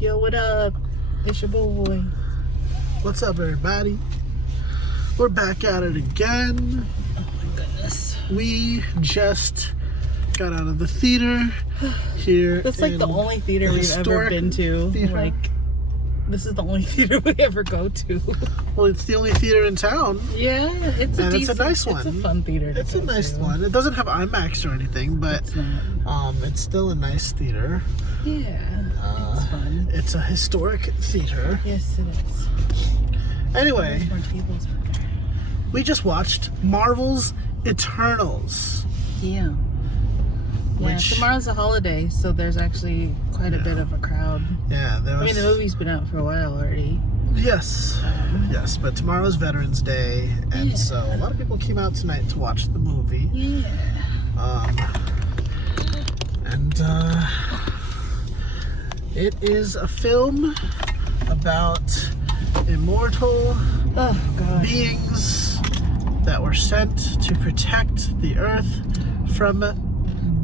Yo, what up? It's your boy. What's up, everybody? We're back at it again. Oh my goodness. We just got out of the theater here. That's like the only theater we've ever been to. Theater. Like, this is the only theater we ever go to. Well, it's the only theater in town. Yeah, it's a It's a nice one. It's a fun theater. It's a nice one. It doesn't have IMAX or anything, but it's still a nice theater. Yeah, it's fun. It's a historic theater. Yes, it is. Anyway, More tables out there. we just watched Marvel's Eternals. Yeah. Yeah, Which- tomorrow's a holiday, so there's actually quite a bit of a crowd. Yeah, there was. I mean, the movie's been out for a while already. Yes, yes, but tomorrow's Veterans Day, and Yeah. so a lot of people came out tonight to watch the movie. Yeah. It is a film about immortal Oh, God. beings that were sent to protect the Earth from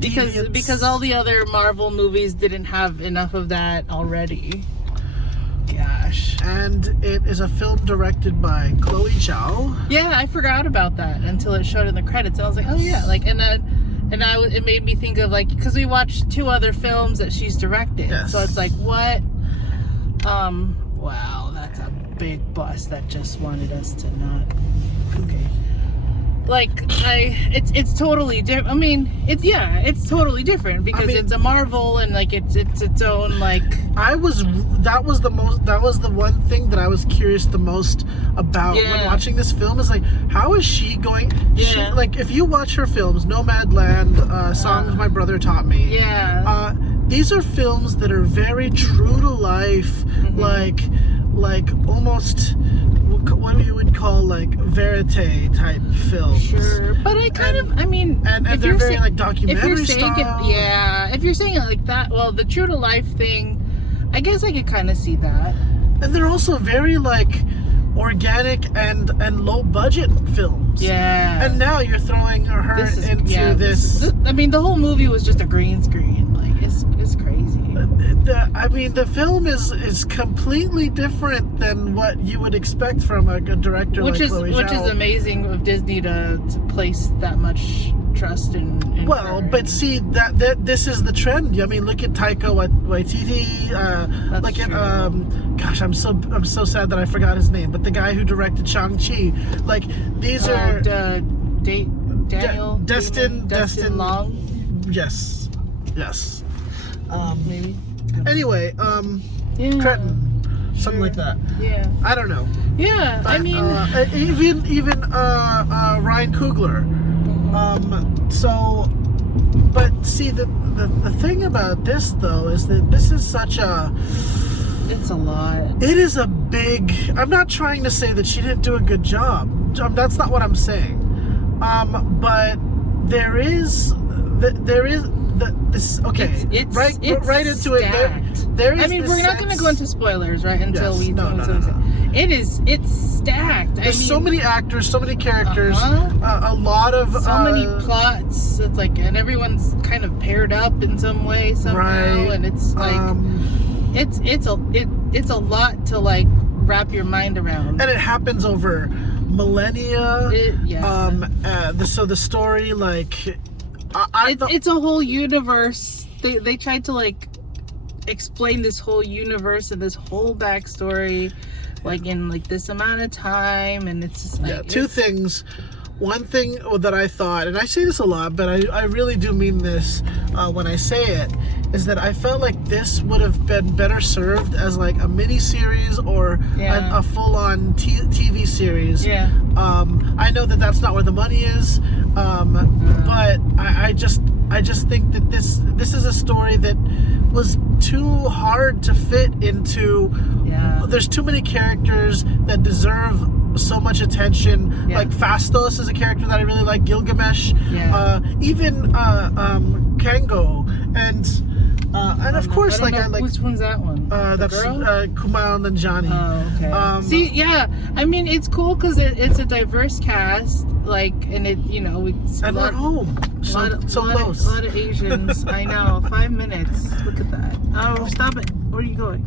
deviants. Because all the other Marvel movies didn't have enough of that already. Gosh. And it is a film directed by Chloe Zhao. Yeah, I forgot about that until it showed in the credits. And I was like, oh yeah, like, it made me think of, like, because we watched 2 other films that she's directed. Yes. So it's like, what? Wow, that's a big bus that just wanted us to not. Okay. Like, it's totally different. I mean, it's totally different because it's a Marvel and like it's its own like. That was the one thing that I was curious the most about when watching this film is like, how is she going? Yeah. Like, if you watch her films, Nomadland, Songs My Brother Taught Me. Yeah. These are films that are very true to life, like almost what you would call like verite type films. Sure, but I mean, and they're very like documentary style. If you're saying it like that, well, the true to life thing, I guess I could kind of see that. And they're also very like organic and low budget films. Yeah. And now you're throwing her into this. I mean, the whole movie was just a green screen. Like, it's crazy. I mean, the film is completely different than what you would expect from a director like Chloe Zhao. Which is amazing of Disney to place that much trust in well, her. but see that this is the trend. I mean, look at Taika Waititi. Look at gosh, I'm so sad that I forgot his name. But the guy who directed Shang-Chi. Like, these are Daniel Destin Long. Yes. Maybe. Anyway, Cretin, something like that. Yeah. I don't know. Yeah, But, I mean, even Ryan Coogler. But see, the thing about this though is that this is such a. it's a lot. It is a big. I'm not trying to say that she didn't do a good job. That's not what I'm saying. But there is this. Okay, it's right into stacked. it. There is. I mean, we're not going to go into spoilers, right? Until Yes. we. No. It's stacked. There's so many actors, so many characters, a lot of so many plots. It's like, and everyone's kind of paired up in some way somehow, right. and it's like it's a lot to like wrap your mind around. And it happens over millennia. So the story, like, it's a whole universe. They tried to like explain this whole universe and this whole backstory, like in like this amount of time, and it's just like 2 things. One thing that I thought, and I say this a lot, but I really do mean this when I say it, is that I felt like this would have been better served as like a mini series or a full-on TV series. Yeah. I know that that's not where the money is, but I just think that this is a story that was too hard to fit into. There's too many characters that deserve so much attention. Like Fastos is a character that I really like. Gilgamesh, even Kango, and And of course, like I like which one's that one? The that's girl? Kumail Nanjiani. Oh, okay. See, yeah, I mean, it's cool because it's a diverse cast, like, and it, you know, And we're home, so close. A lot of Asians. I know. 5 minutes. Look at that. Oh, stop it! Where are you going?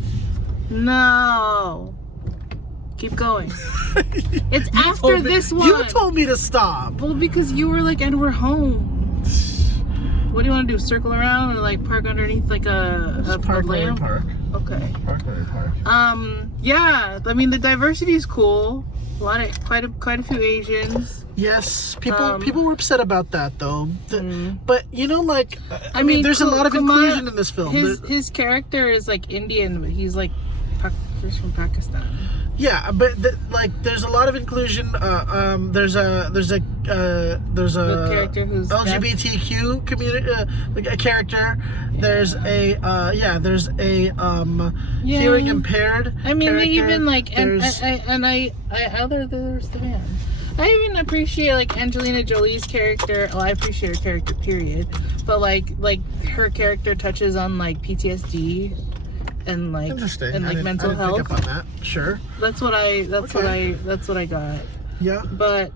No. Keep going. It's after this one. You told me to stop. Well, because you were like, and we're home. What do you want to do? Circle around or like park underneath like a Park. Okay. Park. Yeah. I mean, the diversity is cool. Quite a few Asians. Yes, people were upset about that though. But you know, like I mean, there's a lot of Kumail, inclusion in this film. His character is like Indian, but he's like he's from Pakistan. Yeah, but like there's a lot of inclusion. There's a The character who's LGBTQ community a character. Yeah. There's a hearing impaired. I mean, character. they even like there's the man. I even appreciate like Angelina Jolie's character. Well, I appreciate her character, period. But like her character touches on like PTSD and like mental health. Pick up on that. Sure. That's what I got. Yeah. But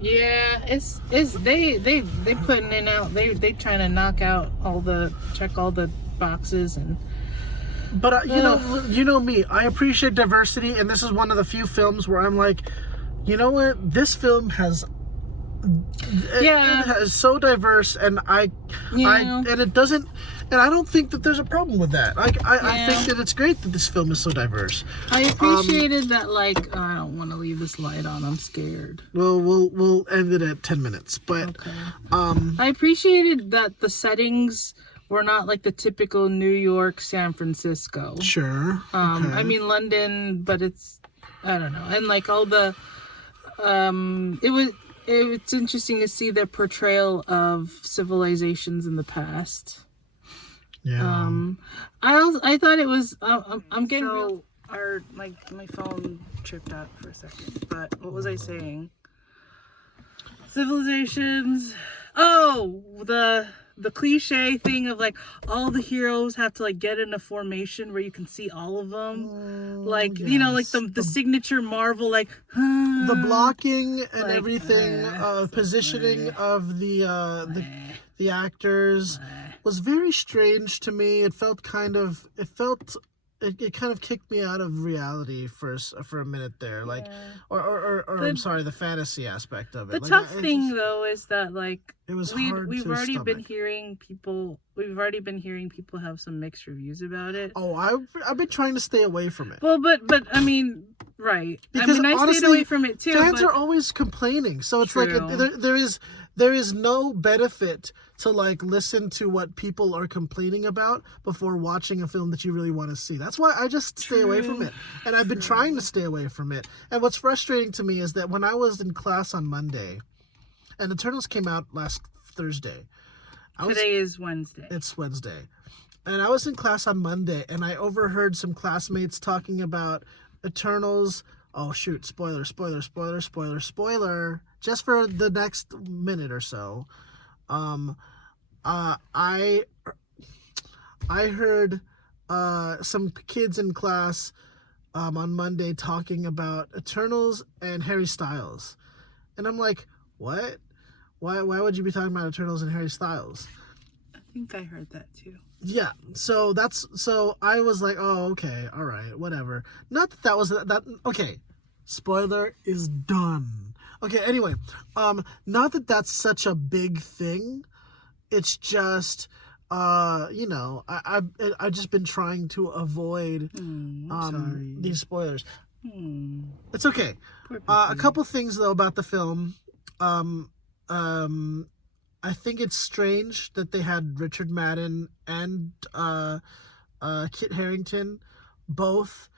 yeah, it's they putting in out they trying to knock out check all the boxes and. But you know me, I appreciate diversity, and this is one of the few films where I'm like, you know what, this film has. It is so diverse, and it doesn't, and I don't think that there's a problem with that. I think that it's great that this film is so diverse. I appreciated that. Like, I don't want to leave this light on. I'm scared. Well, we'll end it at 10 minutes, but okay. I appreciated that the settings were not like the typical New York, San Francisco. Sure. I mean London, but it's I don't know, and like all the it's interesting to see the portrayal of civilizations in the past. Yeah. I thought it was. I'm getting my phone tripped out for a second. But what was I saying? Civilizations. Oh, the cliche thing of like all the heroes have to like get in a formation where you can see all of them, like yes. You know, like the signature Marvel like the blocking and like, everything, positioning of the actors was very strange to me. It kind of kicked me out of reality for a minute there, like, or I'm sorry, the fantasy aspect of it. The like, tough thing though is that like it was we've already been hearing people have some mixed reviews about it. Oh, I've been trying to stay away from it. Well, but I mean, right? Because I honestly, stayed away from it too. Fans are always complaining, so it's true. Like there is no benefit to like listen to what people are complaining about before watching a film that you really want to see. That's why I just stay away from it. And I've been trying to stay away from it. And what's frustrating to me is that when I was in class on Monday, and Eternals came out last Thursday. Today is Wednesday. It's Wednesday. And I was in class on Monday, and I overheard some classmates talking about Eternals. Oh shoot, spoiler. Just for the next minute or so. I heard some kids in class on Monday talking about Eternals and Harry Styles. And I'm like, what? Why would you be talking about Eternals and Harry Styles? I think I heard that too. Yeah, so I was like, oh, okay, all right, whatever. Not that was that. Okay, spoiler is done. Okay, anyway, not that that's such a big thing. It's just, you know, I've just been trying to avoid these spoilers. It's okay. A couple things though about the film. I think it's strange that they had Richard Madden and Kit Harington both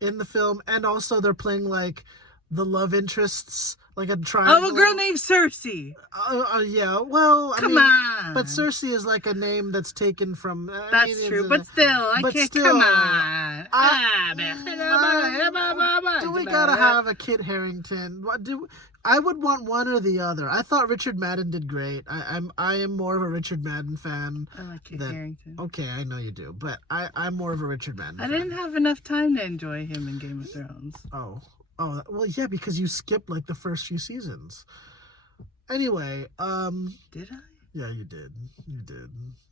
in the film, and also they're playing like the love interests, like a triangle. Oh, a girl named Cersei. Yeah, well, Come on. but Cersei is like a name that's taken from. That's true, but still, I can't. Come on. Do we gotta have a Kit Harington? I would want one or the other. I thought Richard Madden did great. I am more of a Richard Madden fan. I like Kit Harington. Okay, I know you do, but I'm more of a Richard Madden fan. I didn't have enough time to enjoy him in Game of Thrones. Oh, well, yeah, because you skipped like the first few seasons. Anyway, Did I? yeah, you did.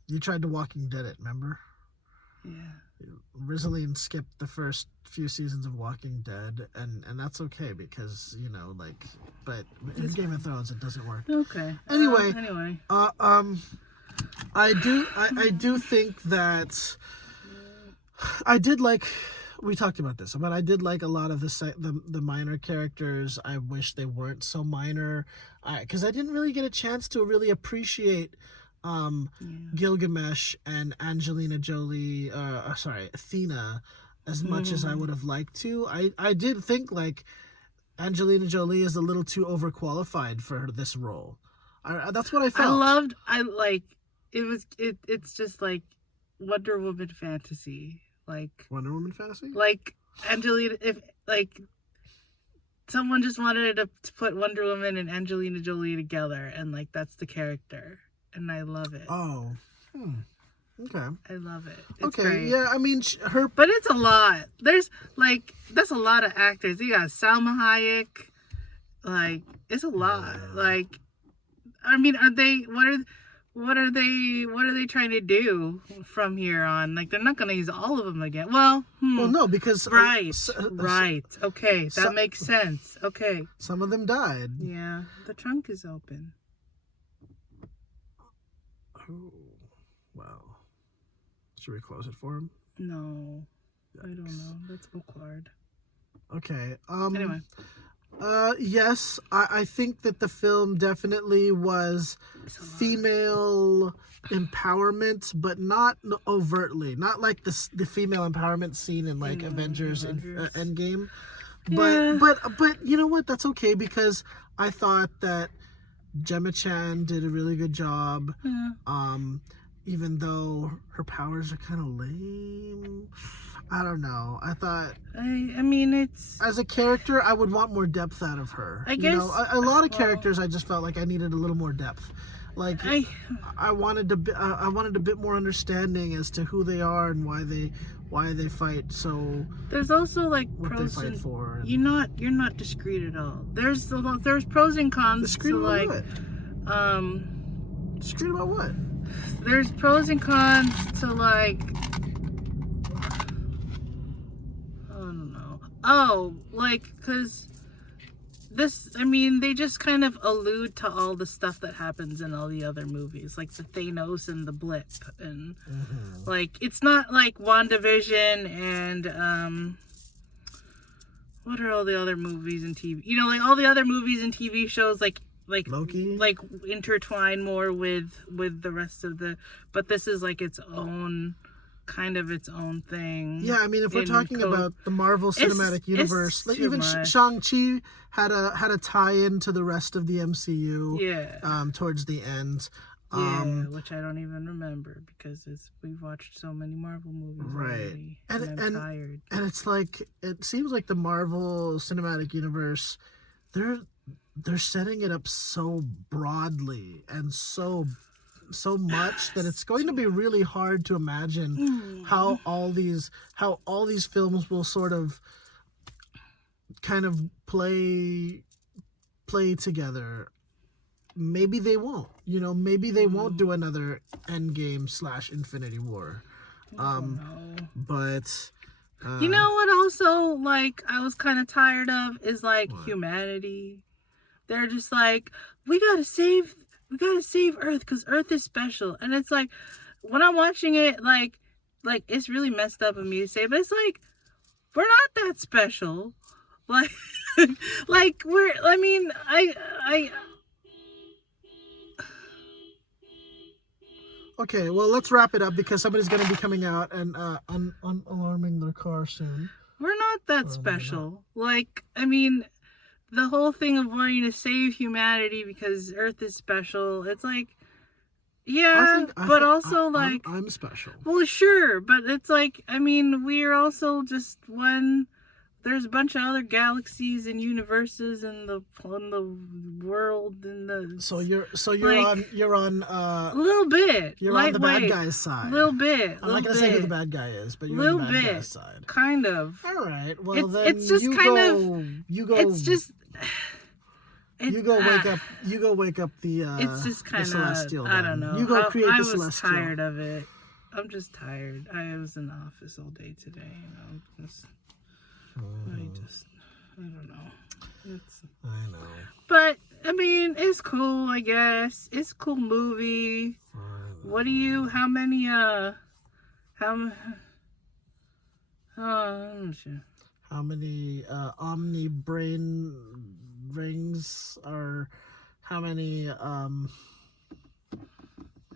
You tried to Walking Dead it, remember? Yeah. Rizzaline skipped the first few seasons of Walking Dead, and that's okay because, you know, like, but in Game of Thrones it doesn't work. Okay. Anyway, I do think that I did like. We talked about this, but I did like a lot of the minor characters. I wish they weren't so minor, because I didn't really get a chance to really appreciate Gilgamesh and Angelina Jolie. Athena, as much as I would have liked to. I did think like Angelina Jolie is a little too overqualified for this role. That's what I felt. It's just like Wonder Woman fantasy. Like Wonder Woman fantasy? Like Angelina, if like someone just wanted to put Wonder Woman and Angelina Jolie together, and like that's the character, and I love it. Oh, okay. I love it. It's okay, great. yeah. I mean, but it's a lot. There's like that's a lot of actors. You got Salma Hayek. Like it's a lot. Yeah. Like, I mean, what are they trying to do from here on? Like, they're not going to use all of them again. Well, no, because right. Okay, that makes sense. Okay, some of them died. Yeah, the trunk is open. Oh, well, should we close it for him? No, Yikes. I don't know. That's Oaklard. Okay. Anyway. Yes, I think that the film definitely was female empowerment, but not overtly. Not like the female empowerment scene in like Avengers. Endgame. Yeah. But you know what? That's okay, because I thought that Gemma Chan did a really good job. Yeah. Even though her powers are kind of lame. I don't know. I thought. I mean, it's as a character, I would want more depth out of her. I guess. You know, a lot of characters, I just felt like I needed a little more depth. Like I wanted a bit more understanding as to who they are and why they fight. So there's also like what pros they fight for. You're not discreet at all. There's pros and cons. Discreet to about like what? Discreet about what? There's pros and cons to like. Because this, I mean, they just kind of allude to all the stuff that happens in all the other movies, like the Thanos and the Blip, and like it's not like WandaVision and what are all the other movies and TV? You know, like all the other movies and TV shows, like Loki, like intertwine more with the rest of the. But this is like its own. Kind of its own thing. Yeah, I mean, if we're talking about the Marvel Cinematic Universe, like even Shang-Chi had a tie-in to the rest of the MCU. Yeah. Towards the end. Which I don't even remember because we've watched so many Marvel movies already, and I'm tired. And it's like it seems like the Marvel Cinematic Universe, they're setting it up so broadly and so much that it's going to be really hard to imagine how all these films will sort of kind of play together. Maybe they won't. You know, maybe they won't do another Endgame / Infinity War. But you know what also like I was kind of tired of is like humanity. They're just like, we gotta save Earth because Earth is special. And it's like, when I'm watching it, like it's really messed up of me to say, but it's like, we're not that special. Like, Okay, well, let's wrap it up because somebody's going to be coming out and alarming their car soon. We're not that special. Like, I mean, the whole thing of wanting to save humanity because Earth is special. It's like, yeah, I'm special. Well, sure, but it's like, I mean, we're also just one. There's a bunch of other galaxies and universes in the world and the. So you're like, on a little bit. You're on the bad guy's side. A little bit. I'm not gonna say who the bad guy is, but you're little on the bad bit, guy's side. Kind of. All right. Well, it's just you kind go. of. You go. It's just. You go wake up. You go wake up the. It's just kind of. Celestial. I don't know. You go create the Celestial. I was celestial. tired of it. I'm just tired. I was in the office all day today. I don't know. I know. But I mean, it's cool. I guess it's a cool movie. What do you? How many? I'm not sure. How many omni brain rings are? How many? How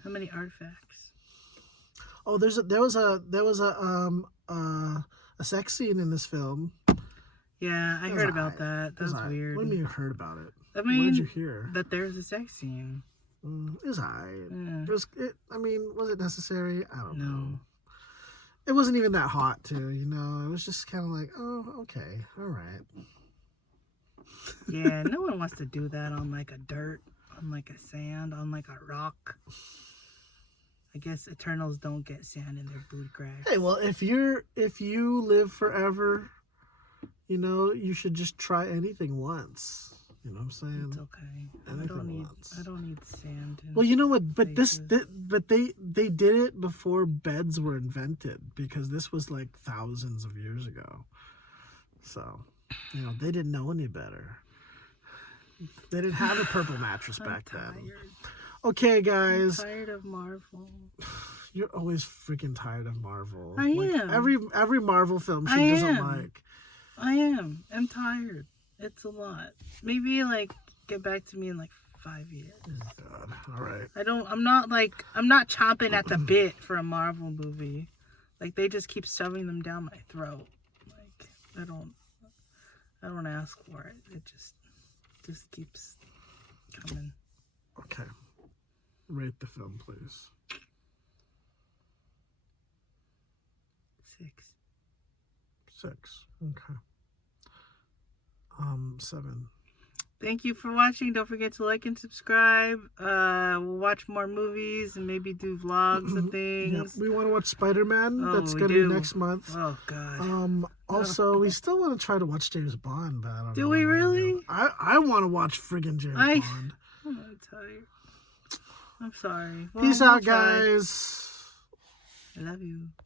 many artifacts? Oh, there was a sex scene in this film. Yeah, I heard about that. That was weird. What do you mean you heard about it? I mean, what did you hear? That there's a sex scene. It was alright. Yeah. I mean, was it necessary? I don't know. No. It wasn't even that hot, too. You know, it was just kind of like, oh, okay, all right. Yeah, no one wants to do that on like a dirt, on like a sand, on like a rock. I guess Eternals don't get sand in their booty crack. Hey, well, if you live forever, you know, you should just try anything once. You know what I'm saying? It's okay. I don't need sand. Well, you know what? But places. they did it before beds were invented, because this was like thousands of years ago. So, you know, they didn't know any better. They didn't have a purple mattress back then. Okay, guys. I'm tired of Marvel. You're always freaking tired of Marvel. I am. Every Marvel film she doesn't like. I am. I'm tired. It's a lot. Maybe like get back to me in like 5 years. God. All right. I'm not chomping at the bit for a Marvel movie. Like they just keep shoving them down my throat. Like I don't ask for it. It just keeps coming. Okay. Rate the film, please. 6. 6. Okay. 7. Thank you for watching. Don't forget to like and subscribe. We'll watch more movies and maybe do vlogs and things. Yep. We want to watch Spider-Man. That's going to be next month. Oh, God. Also, we still want to try to watch James Bond, but I don't know. Do we really? I want to watch friggin' James Bond. I'm tired. I'm sorry. Peace out, guys. I love you.